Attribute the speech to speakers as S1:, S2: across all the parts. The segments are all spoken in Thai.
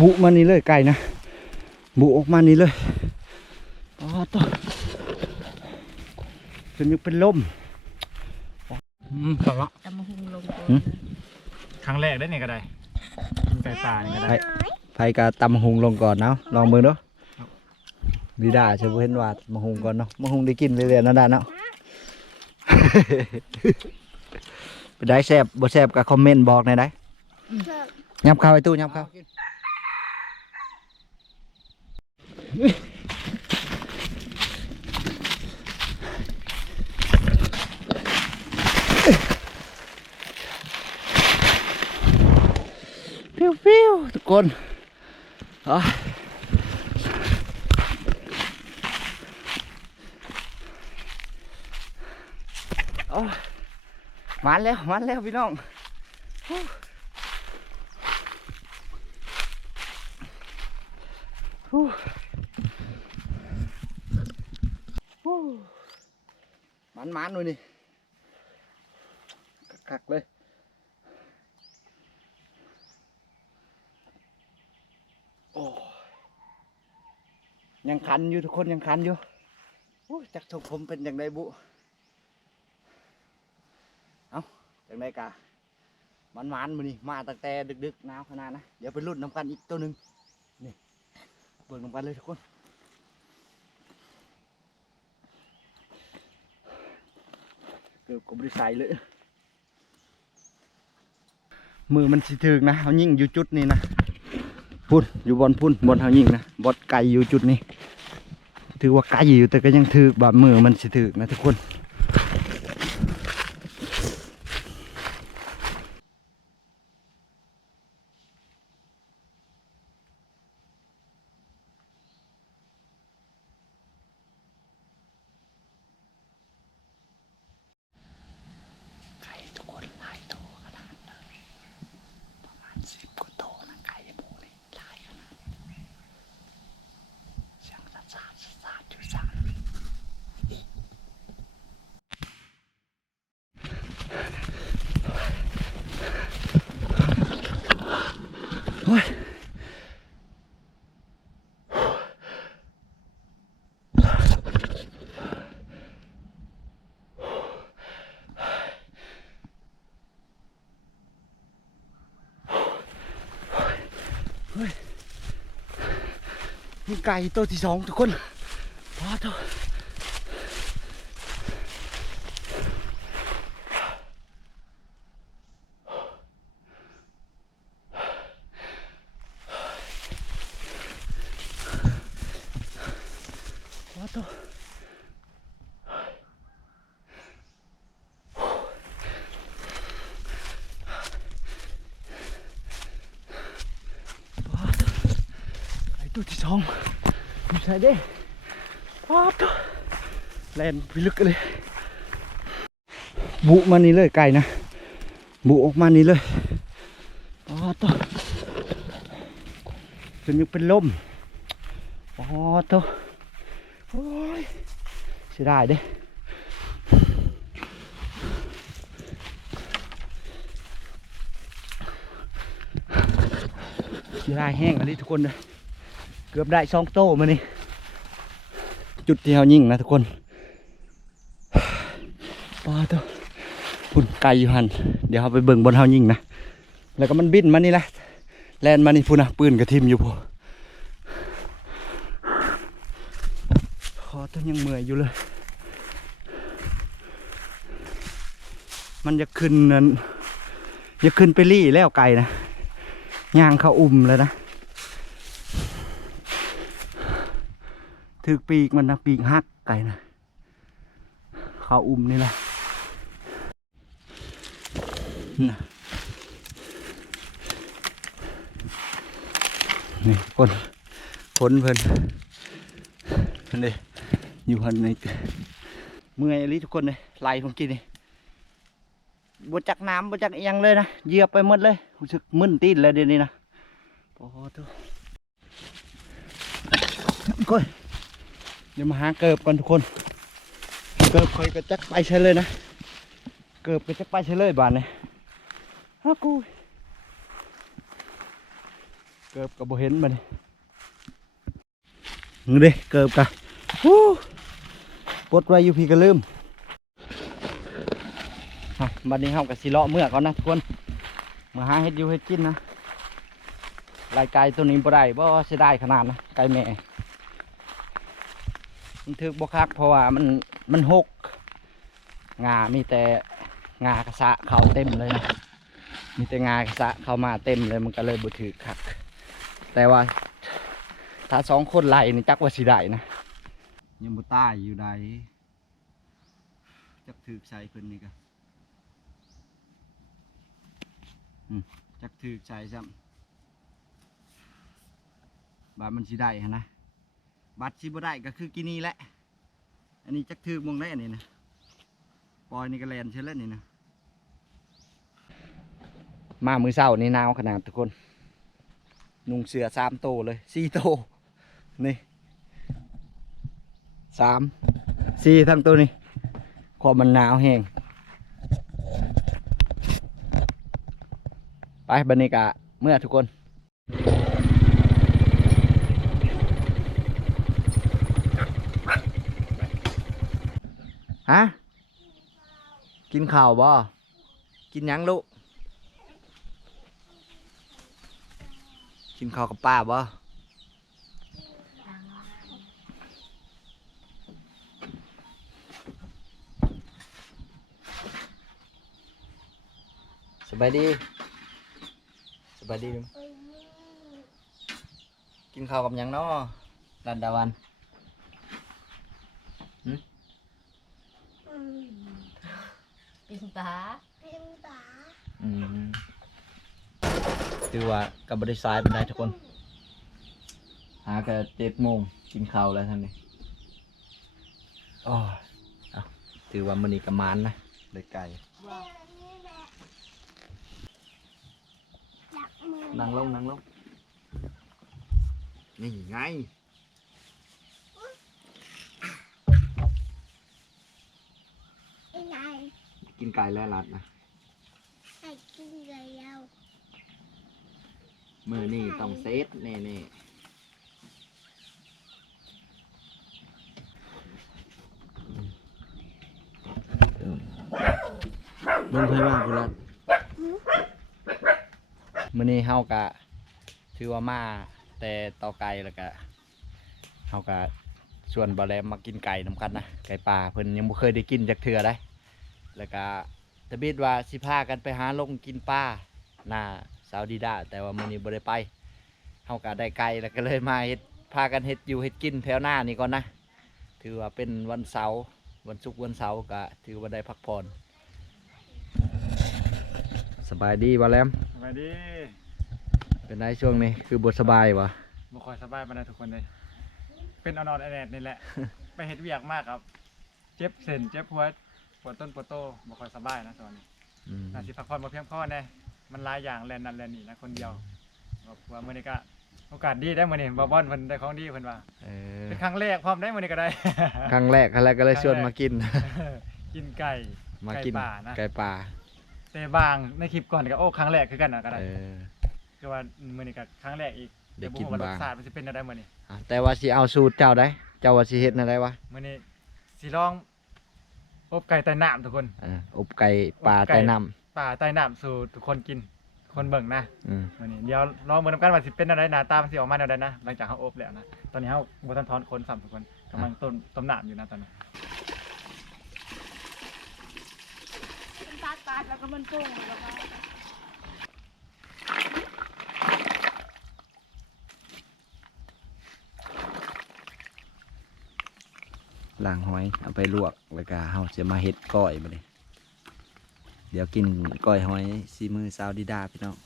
S1: บุมานี่เลยไก่นะ บุออกมานี่เลยอ๋อต่อจนยังเป็นลม
S2: อืมครับละ
S3: ตำมะฮุงลงก่อน
S1: หืม
S2: ครั้งแรกได้เนี่ยก็ได้กินไก่ป่านี่ก็ได้
S1: ไผกะตำบักหุงลงก่อนเนาะลองเบิ่งเด้อดีดาจะบ่เห็นว่าตำบักหุงก่อนเนาะบักหุงได้กินเรื่อยๆนั่นน่ะเนาะไปได้แซ่บบ่แซ่บก็คอมเมนต์บอกหน่อยได้ยับเข้าไอ้ตู้ยับเข้า ฟิวฟิวทุกคนอะโอ้ยมาแล้วมาแล้วพี่น้องฮู้ฮู้ฮู้ มันมันๆหน่อยนี่คักเลย โอ้ยังคันอยู่ทุกคนยังคันอยู่จักทรงผมเป็นอย่างไรบุ เอาอย่างไรกะมันมันมือนี่มาตั้งแต่ดึกๆหนาวขนาดนะ เดี๋ยวไปรุ่นน้ำกันอีกตัวหนึ่งนี่เบิ่งน้ำกันเลยทุกคน เกือบกับริษัทเลย มือมันสิถึกนะเขายิงอยู่จุดนี้นะพุ่นอยู่บนพุ่นบนเฮายิงนะบดไก่อยู่จุดนี้ ถือว่าไก่อยู่แต่ก็ยังถือแบบมือมันสิถึกนะทุกคนไก่ทุกคนหลายตัวขนาดเลยประมาณสิบกว่าตัวนะไก่หมูนี่หลายขนาดเสียงสาดสาดสาดอยู่สามโอ้ย มีไก่ตัวที่สองทุกคนว้าวตัวว้าวตัวไก่ตัวที่สองอยู่ใส่ เด้ว้าวตัวแลนพิลึกเลย บุมานี่เลยไก่นะ บุออกมานี่เลยว้าวตัวจนยังเป็นลมว้าวตัวโอ้ยเสียดายเด้เสียดายแห้งอันนี้ทุกคนเลยเกือบได้สองโต้มานี่ จุดที่เขายิงนะทุกคนป้าตัวพุ่นไก่อยู่หันเดี๋ยวเขาไปเบิ่งบนเขายิงนะแล้วก็มันบินมานี่แหละแลนมานี่พุ่นนะปืนกระทิมอยู่พูคอต้นยังเมื่อยอยู่เลย มันจะขึ้นนั่นจะขึ้นไปรี่แล้วไก่นะย่างเขาอุ่มเลยนะ ถือปีกมันนะปีกหักไก่นะเขาอุ่มนี่แหละนะนี่คนคนเพิ่นเพิ่นเลยอยู่หันในเมื่อยลิทุกคนเลยไหล่ผมกินนี่บจักน้ำบจักอิหยังเลยนะเหยียบไปหมดเลยรู้สึกมึนตีนเลยเดี๋ยวนี้นะโอ้โหตัวก้อย ดี๋ยวมาหาเกิบก่อนทุกคน เกิบคอยก็จักไปใช่เลยนะ เกิบก็จักไปใช่เลยบานเลยฮะกูเกือบกับโบเห็นมันนี่เด้เกือบกะฮู้ปลดไว้อยู่พี่ก็ลืมอะบัดนี้เฮากับสิเลาะเมื่อก่อนนะทุกคนมาหาเห็ดอยู่เห็ดกินนะลายไก่ตัวนี้บ่ได้บ่เสียดายขนาดนะไก่แม่ มันถึกบกคักเพราะว่ามันมันหกงามีแต่งากระสะเขาเต็มเลย มีแต่งากระสะเข้ามาเต็มเลยมันก็เลยบุถือคัก แต่ว่าถ้าสองคนไล่นี่จักว่าสิได้นะยังบุต้ายอยู่ใดจักถือใส่เพิ่นนี่ก็จักถือใส่ซ้ำบามันสิได้หั้นนะ บัตรชิบได้ก็คือกินนี่แหละ อันนี้จักถือมงได้อันนี้นะปอยนี่ก็แลนเช่นแล้วนี่นะมามือเศร้านี่หนาวขนาดทุกคน นุ่งเสือสามโตเลยสี่โตนี่สามสี่ทั้งตัวนี่ความมันหนาวแห้งไปบันนี้กะเมื่อทุกคน ฮะกินข้าวบ่กินยังลูกกินข้าวกับป้าบ่สบายดีสบายดีลุงกินข้าวกับยังเนาะรันดาวัน
S3: ปิงปลา
S1: อืมคือว่ากับบริษัทเป็นได้ทุกคน หากันเจ็ดโมงกินข้าวแล้วท่านนี่อ๋อเอาถือว่ามันนี่กระมานนะเลยไก่นั่งลงนั่งลงนี่ไง
S4: ไง
S1: กินไก่แล้วรัดนะ
S4: ไอ้กินเลยเรา
S1: มือนี่ต้องเซตแน่แน่เบิ่งไผว่าพุ่นละมื้อนี้เฮากะถือว่ามาแต่ต่อไก่แล้วก็เฮากะชวนบ่แลมมากินไก่นํกันนะไก่ป่าเพิ่นยังบ่เคยได้กินจักเทื่อได้ แล้วก็ตะบิดว่าสิพากันไปหาลงกินปลาหน้าสาวดีดาแต่ว่ามื้อนี้บ่ได้ไปเฮากะได้ไก่แล้วก็เลยมาเฮ็ดพากันเฮ็ดอยู่เฮ็ดกินแถวหน้านี่ก่อนนะ ถือว่าเป็นวันเสาร์วันศุกร์วันเสาร์ก็ถือว่าได้พักผ่อนสบายดีบ่แลม
S2: สวัสดี
S1: เป็นไงช่วงนี้คือบทสบายวะ
S2: บ่ค่อยสบายปานใดทุกคนเลยเป็นเอานอนแอดนี่แหละ ไปเฮ็ดเวียกมากครับ เจ็บเส้นเจ็บหัว ปวดต้นปวดโตบ่ค่อยสบายนะตอนนี้
S1: อืม
S2: น่าสิพักผ่อนบ่เพียงพอแน่มันหลายอย่างแล่นนั่นแล่นนี่นะคนเดียวบอกว่ามื้อนี้ก็โอกาสดีได้มื้อนี้บ่บ่อนเพิ่นได้ของดีเพิ่นว่า
S1: เออ
S2: เป็นครั้งแรกพร้อมได้มื้อนี้ก็ได้
S1: ครั้งแรกครั้งแรกก็เลยชวนมากิน
S2: กินไก่
S1: มากิน
S2: ไก่ป่านะ
S1: ไก่ป่า
S2: แต่บางในคลิปก่อนก็โอ้ครั้งแรกคือกันนะก็ได้
S1: เออ
S2: คือว่ามื้อนี้ก็ครั้งแรกอีก
S1: ได้
S2: แต่บ่
S1: กิน
S2: ฮู้ว่าร
S1: บ้าง
S2: สชาติมันสิเป็นจังไดมื้อนี้
S1: อะแต่ว่าสิเอาสูตรเจ้าได้ เจ้าว่าสิเฮ็ดอะไรวะ
S2: มื่อนี้สิลอง อบไก่ใต้น้ำทุกคน
S1: เอออบไก่ป่า
S2: อบไก่
S1: ใต้น้
S2: ป่าใต้น้ำสู่ทุกคนกินทุกคนเบิ่งนะำ
S1: อืม
S2: มื่อนี้เดี๋ยวลองเบิ่งนำกันว่าสิเป็นอะไรหน้าตามันสิออกมาแนวใดนะหลังจากเขาอบแล้วนะตอนนี้เขาบ่ทันถอนคนซ้ำทุกคนกำลังต้มต้มน้ำอยู่นะตอนนี้
S4: เป็นตาตาดแล้วก็มันปุ้งแล้วก็
S1: ล้างหอยเอาไปลวกแล้วก็เฮาจะมาเฮ็ดก้อยบัดนี้เดี๋ยวกินก้อยหอยซีมือสาวดีดาพี่น้อง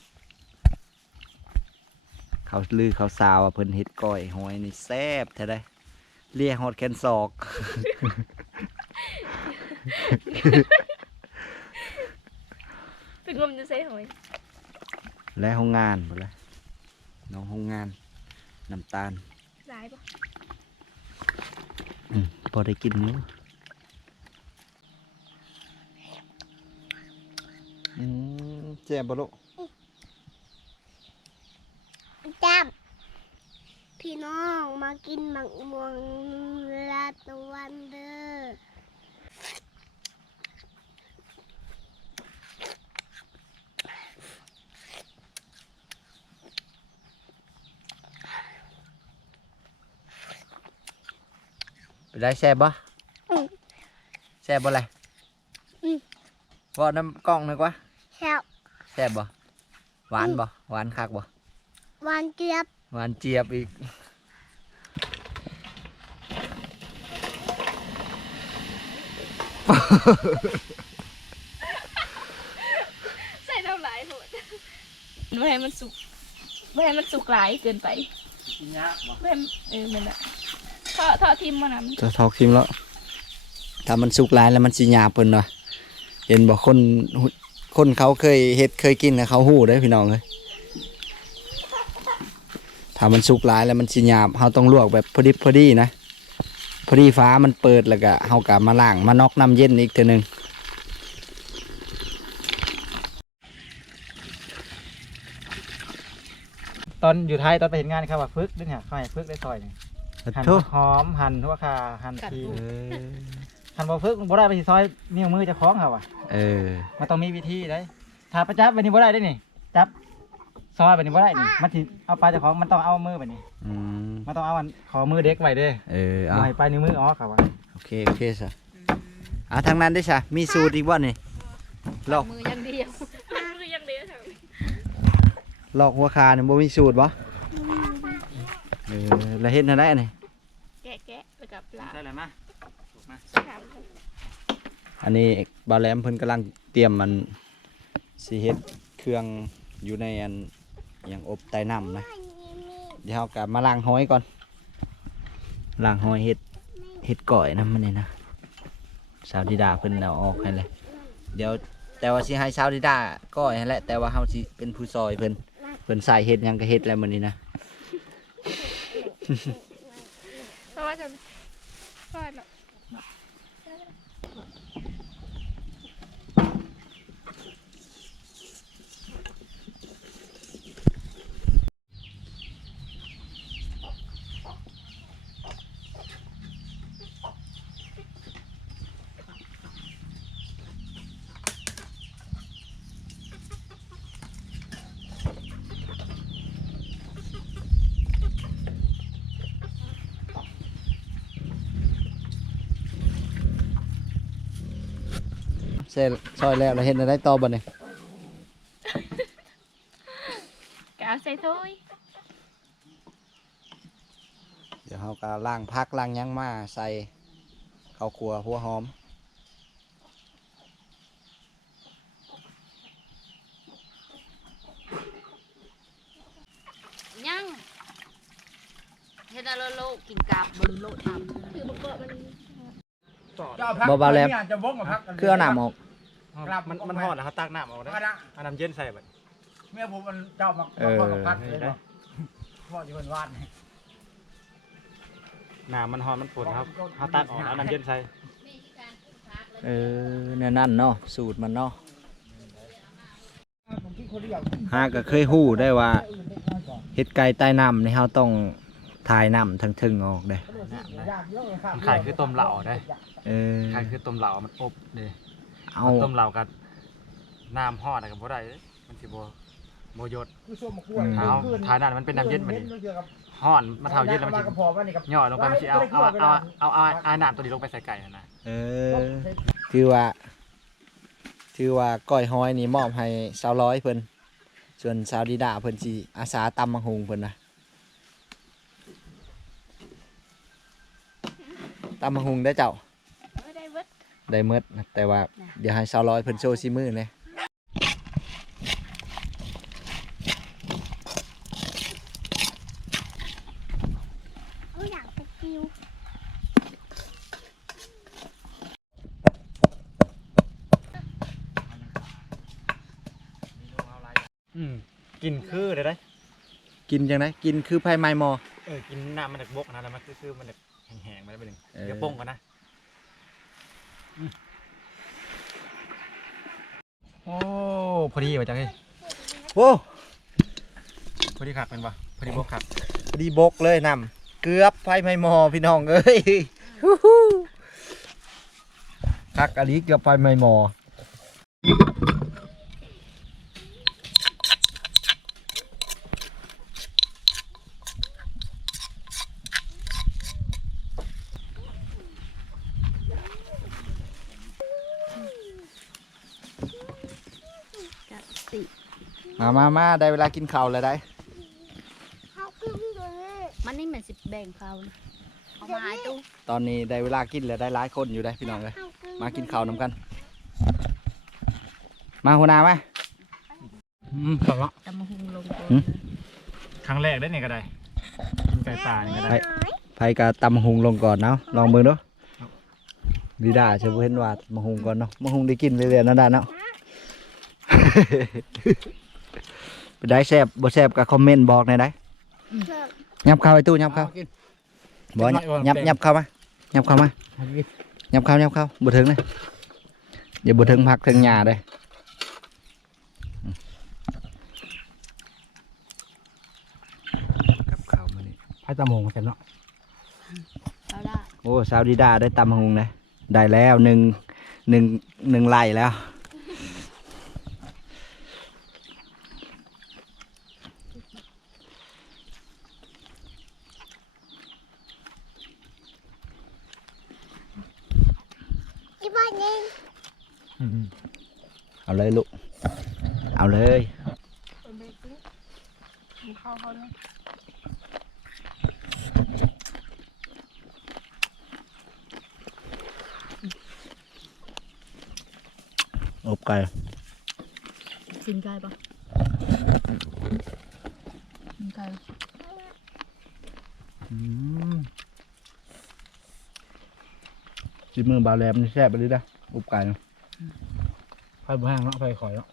S1: เขาลือเขาสาวว่าเพิ่นเฮ็ดก้อยหอยนี่แซ่บแท้ได้เลียฮอดแคนศอก
S3: เป็นงมจะใส่หอย
S1: และห้องงานหมดเลยน้องห้องงานน้ำตาล
S3: ร้ายปะ
S1: อืม พอได้กินเนาะอืมแจ่บบ่ลูก
S4: เจ้าพี่น้องมากินหมักม่วงลาตะวันเด้อ
S1: ไปได้แซ่บบ่
S4: อืม
S1: แซ่บบ่อะไร
S4: อืม
S1: บ่น้ำกล้องหนึกว่า
S4: แซ่บ
S1: แซ่บบ่หวานบ่หวานคักบ่
S4: หวานเจี๊ยบ
S1: หวานเจี๊ยบอีก
S3: ใส่น้ำลายโหดไม่ให้มันสุกไม่ให้มันสุกหลายเกินไป
S2: กินยากบ่
S3: ไม่ให้มันเออมันอะท อดทอดทิมมันนะ
S1: จะทอกทิมแล้วถ้ามันสุกหลายแล้วมันสิหยาบเพิ่นเนาะเห็นบ่คนหุคนเขาเคยเฮ็ดเคยกินแล้วเขาฮู้เด้อพี่น้องเอ้ยถ้ามันสุกหลายแล้วมันสิหยาบเฮาต้องลวกแบบพอดีพอดีนะพอดีฟ้ามันเปิดแล้วก็เฮากะมาล้างมานอกน้ำเย็นอีกเทื่อหนึง
S2: ตอนอยู่ไทยตอนไปเห็นงานเขาว่าพึกด้วยเนี่ยเขาให้พึกได้ซอยหนึง หั่น
S1: โธ่
S2: หอมหั่นทั่วคาหั่นที
S1: เออ
S2: หั่นบ่พึกบ่ได้ไปสิซอยนิ้วมือเจะคล้าของเขาอะ
S1: เออ
S2: มันต้องมีวิธีได้ถ้าประจับไปนี่บ่ได้ได้นี่จับซอยไปนี่บ่ได้นี่มันสิเอาปลาเจ้าของมันต้องเอามือไปนี่
S1: อืม
S2: มันต้องเอาอันขอมือเด็กไว้เด้
S1: เออ
S2: เอา
S1: เอา
S2: ให้ปลายนิ้วมือออกครับว่า
S1: โอเคโอเคซะอะทางนั้นได้ซะมีสูตรอีกบ่นี่ลอก
S3: มือยังเดียวมือยังเดียวค่ะ
S1: ลอกหัวคาเนี่ยบ่มีสูตรบ่เออแล้วเฮ็ดจังได๋นี่
S3: แกะแกะแล้วกับปลา
S2: ได้เลยมา
S3: ถาม
S1: อันนี้บ่าวแหลมเพิ่นกำลังเตรียมมันสิเฮ็ดเครื่องอยู่ในอันหยังอบใต้น้ำนะเดี๋ยวเรากลับมาล้างหอยก่อนล้างหอยเฮ็ดเฮ็ดก่อยนะมันนี่นะสาวดิดาเพิ่นเอาออกให้เลย เดี๋ยวแต่ว่าสิให้สาวดิดาก่อยให้แหละแต่ว่าเฮาสิเป็นผู้ซอยเพิ่นเพิ่นใส่เฮ็ดหยังก็เฮ็ดแล้วมื้อนี้นะ
S3: เพร เนาะ
S1: เสร็จซอยแล้วแล้วเฮ็ดได้ต่อบ่นี่
S3: กะเอาใส่ถ้วย
S1: เดี๋ยวเฮาก็ล้างผักล้างหยังมาใส่ข้าวคั่วหัวหอม
S5: ยังเฮ็ดอะไรโลกกินกาบบนโลกทำ
S3: คือบะเกาะมัน
S1: บ่บ่าวแหลม
S2: จะบกมาพัก
S1: คือเอาน้ำออก
S2: ครับมันมันหอดแล้วเขาตักน้ำออกได้เอาน้ำเย็นใส่บัด
S6: เมียผมมันเจ้ามา
S1: เออ
S6: มาพัดเลยเนาะพ่ออยู่บนวาดนี่
S2: น้ำมันหอดมันฝนครับเขาตักออกเอาน้ำเย็นใส่
S1: เออแนวนั่นเนาะสูตรมันเนาะฮาก็เคยฮู้ได้ว่าเฮ็ดไก่ใต้น้ำนี่เฮาต้องทายน้ำทั้งทึงออกเด้
S2: มันขายคือต้มเหล่าได้
S1: เออ
S2: ขายคือต้มเหล่ามันอบเด้
S1: เอา
S2: ต้มเหล่ากับน้ำหอดกับบ่ได้เด้มันสิบ่บ่ยศ
S6: คือส้มมะกรูด
S2: เท้าทานั้นมันเป็นน้ำเย็นมาดิหอนมาเท้าเย็นแล้วมันสิ
S6: กระพอมันนี่กับ
S2: ย่อลงไปมันสิเอาเอาเอาเอาเอาเอาน้ำตัวนี้ลงไปใส่ไก่นั่นนะ
S1: เออถือว่าถือว่าก้อยหอยนี่มอบให้สาวร้อยเพิ่นส่วนสาวดีดาเพิ่นสิอาสาตำมังหุงเพิ่นนะ ตำมังหุงได้อเจ้า
S3: ไม่ได้เวิด
S1: ได้เมดนะแต่ว่าเดี๋ยวให้สาวร้อยเพิ่นโชว์ซีมือเลย
S4: เขาอยากไปกิว
S2: อืมกินคือเด้ได้
S1: กินจังไดกินคือไผไม้มอ
S2: เออกินน้ำมันจากบกนะแล้วมันคือๆมันจากแห้งๆมา ได้ไปหนึ่ง
S1: เออ
S2: เดี๋ยวโป้งก่อนนะอืมโอ้พอดีว่ะจังเฮ้ย
S1: โอ้
S2: พอดีขักเป็นปะพอดีบกขัก
S1: ดีบกเลยนำเกือบไฟไม่มอพี่น้องเอ้ยฮู้ฮู้คักอันนี้เกือบไฟไม่มอ
S3: กะติ
S1: มามามาได้เวลากินข้าวแล้วได้
S4: เขาขึ้นตัวนี้
S3: มันนี่เหมือนสิแบ่งเขานะเอามาให้ตู้
S1: ตอนนี้ได้เวลากินแล้วได้หลายคนอยู่ได้พี่น้องเลย
S4: เขาขึ้น
S1: มากินข้าวน้ำกัน มาหัวหน้ามาอืม
S6: ต่อละ
S3: ตำมะฮุงลงตัว
S1: หืม
S2: ครั้งแรกได้เนี่ยก็ได้กินไก่ป่านี่ก็ได้
S1: ไผกะตำหุงลงก่อนเนาะลองมือดูดีด้าเชื่อเห็นว่ามาหุงก่อนเนาะมาหุงได้กินเรื่อยๆนั่นได้เนาะ ไปได้แซ่บบ่แซ่บก็คอมเมนต์บอกในอยได้ยับเข้าไอ้ตู้ยับเข้า
S6: เอากิน
S1: บ่
S6: เดี๋ยวหน่อย
S1: ยับ
S6: ก่อน
S1: ยับเข้ามายับเข้ามา
S6: เอากิน
S1: ยับเข้ายับเข้าบ่ถึงเลยอย่าบ่ถึงพักถึงหญ้าเด้กับข้าวมื้อนี้
S6: ให้ตะมงเสร็จเนาะ
S3: เอาได้
S1: โอ้สาวดีดาได้ตำหุงเลยได้แล้วหนึ่งหนึ่งหนึ่งไล่แล้ว
S4: อีบ้านนี้
S2: อืม
S1: เอาเลยลูก เอาเลยอบไก่
S3: กินไก่ปะกินไก่
S1: จิมือบาวแรมนี่แซ่บไปเลยนะอบไก่เนาะ
S6: ไฟบุแห้งเนาะไฟข่อยเนาะ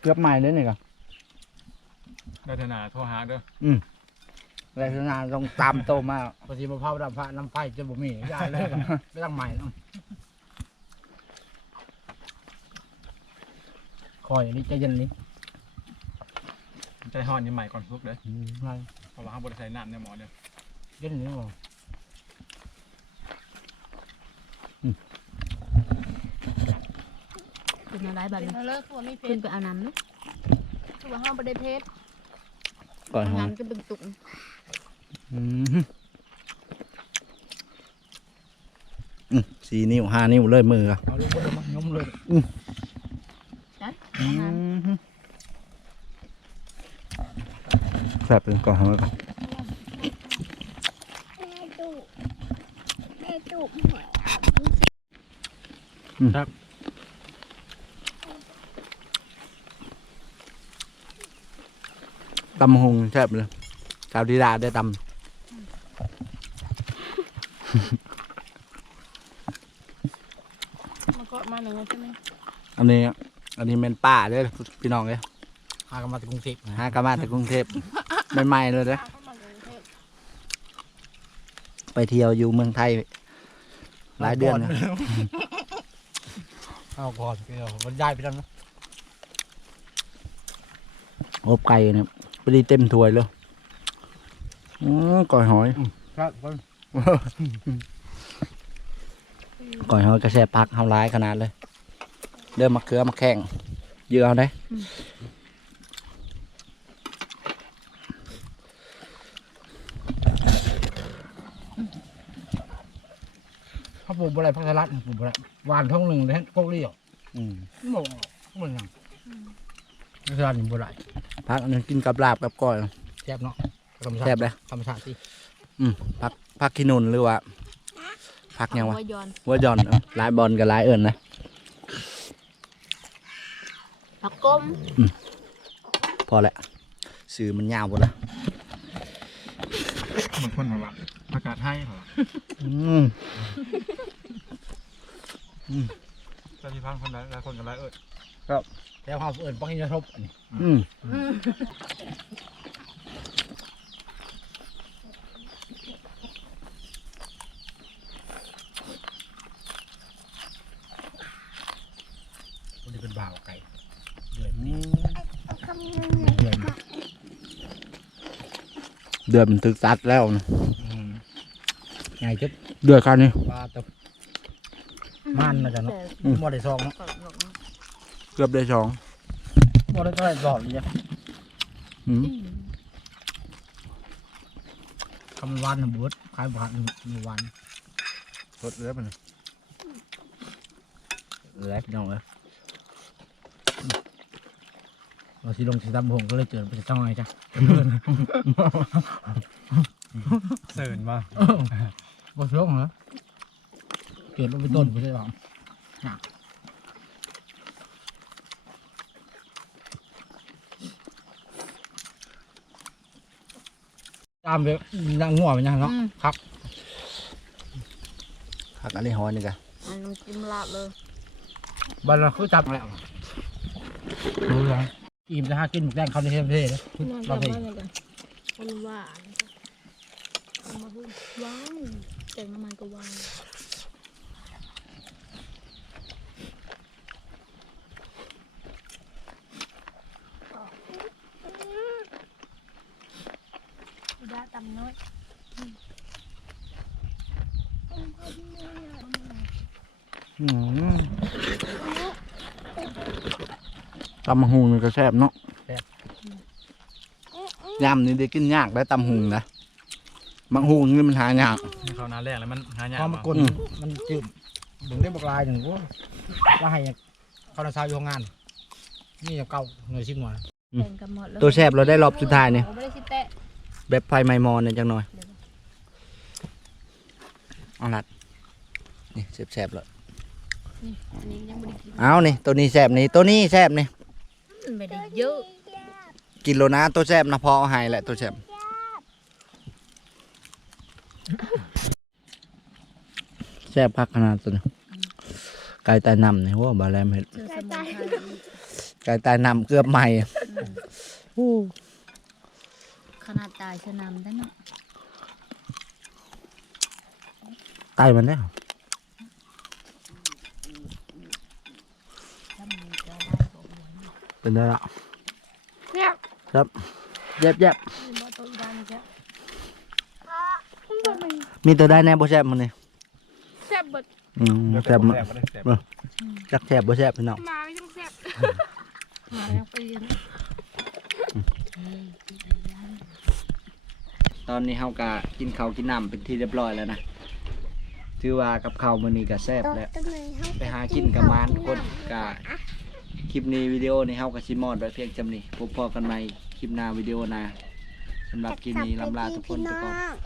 S1: เกือบใหม่เลยนี่กัน
S2: ได้เถอะนาโทรหาเด้อ
S1: ไรสนานต้องตามโตมา
S6: พอดีมะพร้าวดำพระน้ำไฟจะบ่มียายเลยกันไม่ต้องใหม่เนาะข่อยอันนี้ใจเย็นนี่
S2: ใจห่อนยังใหม่ก่อนทุกเด้อ
S6: ไร
S2: เพราะว่าห้ามบริใส่น้ำในหมอเด้อ
S6: เย็นนี่บ่
S3: เป็นอะไรบ้าง
S5: เอาเลิกตัวมีเพ
S3: ขึ้น
S5: ชร
S3: ไปเอาน้ำเนอะ
S5: ตัวห้ามบ่ได้เพชร
S1: ก่อนหอม
S3: น้ำจะเป็นตุก
S1: อืมอืมสี่นิ้วห้านิ้วเลยมืออะ
S6: เอาลูกบดมายมเลย
S1: อืมแซ่บเป็นก่อนทำไว้ก่อน
S4: แม่ดุแม่ดุหัว
S1: ตำหงแซ่บเลยสาวดีดาได้ต
S5: มันก็มาหนึ่งใช่ไหมำ
S1: อันนี้ อันนี้เป็นป้าเด้อพี่น้องเลย
S6: หากันมาจากกรุงเทพนะ
S1: หากามาจากกรุงเทพใหม่ๆเลยเด้อ
S5: เข้ามาเลยเทพ
S1: ไปเที่ยวอยู่เมืองไทย หลายเดือนนะ
S6: เอาก่อนเดี๋ยวมันย้ายไปแล้วเนาะ
S1: อบไก่เนี่ย พอดีเต็มถ้วยเลยอือก่อยหอย
S6: ครับคน
S1: ก่อยหอยกระแสพักเฮาร้ายขนาดเลยเริ่มมาเคือมาแข่งเยือเอาได้
S6: เขาปลูกอะไรพักรัดปลูกอะไรหวานท้องหนึ่งเลยโกกเลี้ยว
S1: อืม
S6: หมกหมดยังพัก รัดนี่บ่ได้
S1: พักอันนึงกินกับลาบกับก้อย
S6: แซ่บเนาะธรรมชา
S1: แซ่
S6: ติ
S1: บเลย
S6: ธรรมชาติสิ
S1: พักพักขี้นุนหรือว่าพักยังวะ
S3: หัวยอน
S1: ว่าจอนเออหลายบอลกับหลายเอิญนะ
S3: ผักก้ม
S1: พอแล้วสื่อมันยาวหมดละ
S2: เหมือนคนแบบว่าประกาศให้เหรอ
S1: อืม
S2: เจ้าที่พังคนใดหลายคนกับหลายเอิด
S6: แล้วเขาเอิญปังยินทบอันนี้
S1: อืม
S6: มันจะเป็นบ่าวไก่เดือน
S1: อื
S6: นี้
S1: ม
S4: เอาคำนึง
S6: เดือน
S1: เดือดมันตึกตัดแล้วนะ
S6: อืมใหญ่จุ๊บ
S1: เดือดคันนี้
S6: ปลาตบมันนะจ๊ะเนาะ
S1: อืม
S6: หมดได้ซองเนาะ
S1: เกือบได้สอง
S6: หมดได้เท่าไหร่ซองเลยจ้ะ
S1: อืม
S6: คำวันน่ะบดขายบาทหนึ่งวัน
S1: สดเลยมัน
S6: แล้วพี่น้องเอ้ยเราสิลงสิตำหงก็เลยเจอไปจะต้องไงจ้ะ
S2: เสิร์นมา
S6: บ่ลงเหรอเกิดลงไปต้นไปใช่ป่ะ ตามไปนั่งง่วงไปยังเนาะครับ
S1: ผักอันนี้หอยนี่กัน
S5: อันน้ำจิ้มลาบเลย
S6: บันเราคือจับแล้วรู้ยังอิ่มจะหากินหมูแดงเขาในเทมเทเลย
S3: นอน
S6: เรา
S3: กับ
S6: ไป
S3: บ้านเลยกันมันหวานเอามาพูดหวานแต่น้ำมันก็หวาน ได้ตำน้อย
S1: อืมตำบักหุงนี่ก็แซ่บเนาะยำนี่ได้กินยากได้ตำหุงนะบางหุงนี่มันหายาก
S2: เข้าหน้าแรกแล้วมันหายาก
S6: พอมากล
S1: อืม
S6: มันจืดถึงได้บอกลายหนึ่งว่าว่าให้เขาในซาวอยู่โรงงาน นี่จะเก่าหน่วยชิมหน่อย
S1: อืม
S3: แต่งกันหมดแล้ว
S1: ตัวแซ่บเราได้รอบสุดท้ายนี่
S3: ไม่ได้ชิเตะ
S1: แบบไฟไหม้มอนเนี่ยจังหน่อยเอาลัดนี่แซ่บๆเลย
S3: อันนี้ยังไม่ได้กิน
S1: เอานี่ตัวนี้แซ่บนี่ตัวนี้แซ่บนี่
S3: มันไม่ได้เยอะ
S1: กินโลนะตัวแซ่บนะพอเอาใหายแหละตัวแซ่บแซ่บพักขนาดตัวนี้ไก่ใตายนำนี่โว้บาแลมเห็ด
S3: เจอสมุนไพร
S1: ไก่ใตายนำเกือบใหม่
S5: ขนาดตายชะนำได้เนาะ
S1: ตายมันแล้ว
S5: ถ้ามันจะได้ก็หมด
S1: เป็นได้ละ
S3: เนี่ย
S1: ครับเย็บเย็บ
S3: มันบ่ตัวอีด้านนี่จ้ะ
S1: มีตัวได้แน่บ่แซ่บมันนี่
S3: แซ่บเบิด
S1: อืมแซ่บ
S2: แซ่
S1: มา
S2: บบ่ได้แซ่บ
S1: จักแซ่บบ่แซ่บพี่น้อง
S3: มาไม่ต้องแซ่บมาแล้วไปเรียน
S1: ต อนนี้เฮาก็กินข้าวกินน้ำเป็นที่เรียบร้อยแล้วนะถือว่ากับข้าวมื้อนี้ก็แซ่บแล้ว
S4: ต้นไม้เฮา
S1: ไปหากินกับมานทุกคนก็คลิปนี้วิดีโอนี้เฮาก็สิมอดไว้เพียงจำนี้พบพอกันใหม่คลิปหน้าวิดีโอหน้าสำหรับคลิปนี้ลำลาทุกคนไปก่อน
S4: พี่น้อง